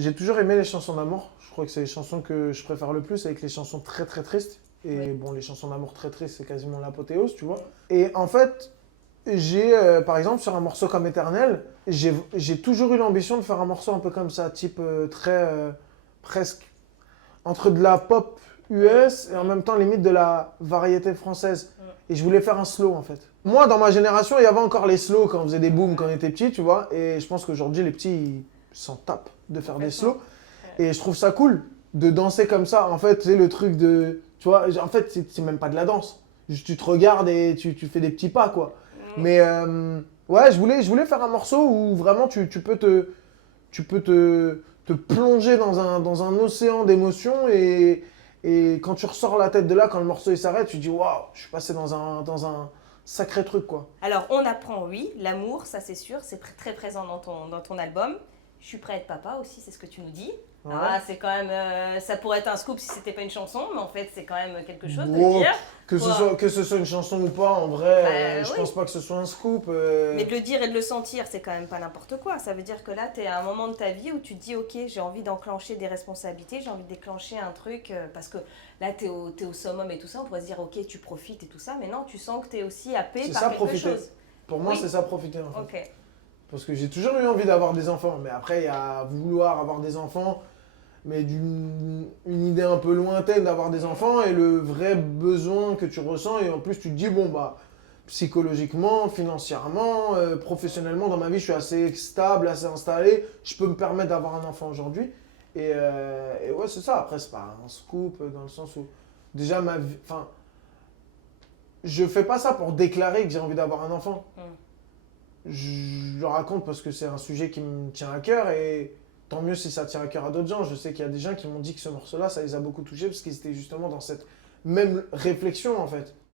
J'ai toujours aimé les chansons d'amour. Je crois que c'est les chansons que je préfère le plus avec les chansons très très tristes. Et Oui. bon, les chansons d'amour très tristes, c'est quasiment l'apothéose, tu vois. Et en fait, par exemple, sur un morceau comme Éternel, j'ai toujours eu l'ambition de faire un morceau un peu comme ça, type presque entre de la pop US et en même temps limite de la variété française. Et je voulais faire un slow en fait. Moi, dans ma génération, il y avait encore les slows quand on faisait des booms quand on était petit, tu vois. Et je pense qu'aujourd'hui, les petits, ils s'en tapent de faire des slows. Et je trouve ça cool de danser comme ça. En fait, c'est le truc de. Tu vois, en fait, c'est même pas de la danse. Juste, tu te regardes et tu fais des petits pas, quoi. Mais ouais, je voulais faire un morceau où vraiment tu peux te plonger dans un océan d'émotions et quand tu ressors la tête de là, quand le morceau il s'arrête, tu dis waouh, je suis passé dans un sacré truc, quoi. Alors, on apprend, oui, l'amour, ça c'est sûr, c'est très présent dans ton album. Je suis prêt à être papa aussi, c'est ce que tu nous dis. Ouais. Ah, c'est quand même, ça pourrait être un scoop si c'était pas une chanson, mais en fait c'est quand même quelque chose de Wow, le dire. que ce soit une chanson ou pas, en vrai, je oui. pense pas que ce soit un scoop. Mais de le dire et de le sentir, c'est quand même pas n'importe quoi. Ça veut dire que là, tu es à un moment de ta vie où tu te dis, ok, j'ai envie d'enclencher des responsabilités, j'ai envie de déclencher un truc, parce que là, tu es au summum et tout ça, on pourrait se dire, ok, tu profites et tout ça, mais non, tu sens que tu es aussi happé C'est par ça, quelque profiter. chose. Pour moi, Oui. c'est ça, profiter, en fait. Ok. Parce que j'ai toujours eu envie d'avoir des enfants. Mais après, il y a vouloir avoir des enfants, mais une idée un peu lointaine d'avoir des enfants et le vrai besoin que tu ressens. Et en plus, tu te dis, bon, bah, psychologiquement, financièrement, professionnellement, dans ma vie, je suis assez stable, assez installé. Je peux me permettre d'avoir un enfant aujourd'hui. Et ouais, c'est ça. Après, c'est pas un scoop dans le sens où, déjà, ma vie. Enfin, je fais pas ça pour déclarer que j'ai envie d'avoir un enfant. Je le raconte parce que c'est un sujet qui me tient à cœur et tant mieux si ça tient à cœur à d'autres gens. Je sais qu'il y a des gens qui m'ont dit que ce morceau-là, ça les a beaucoup touchés parce qu'ils étaient justement dans cette même réflexion en fait.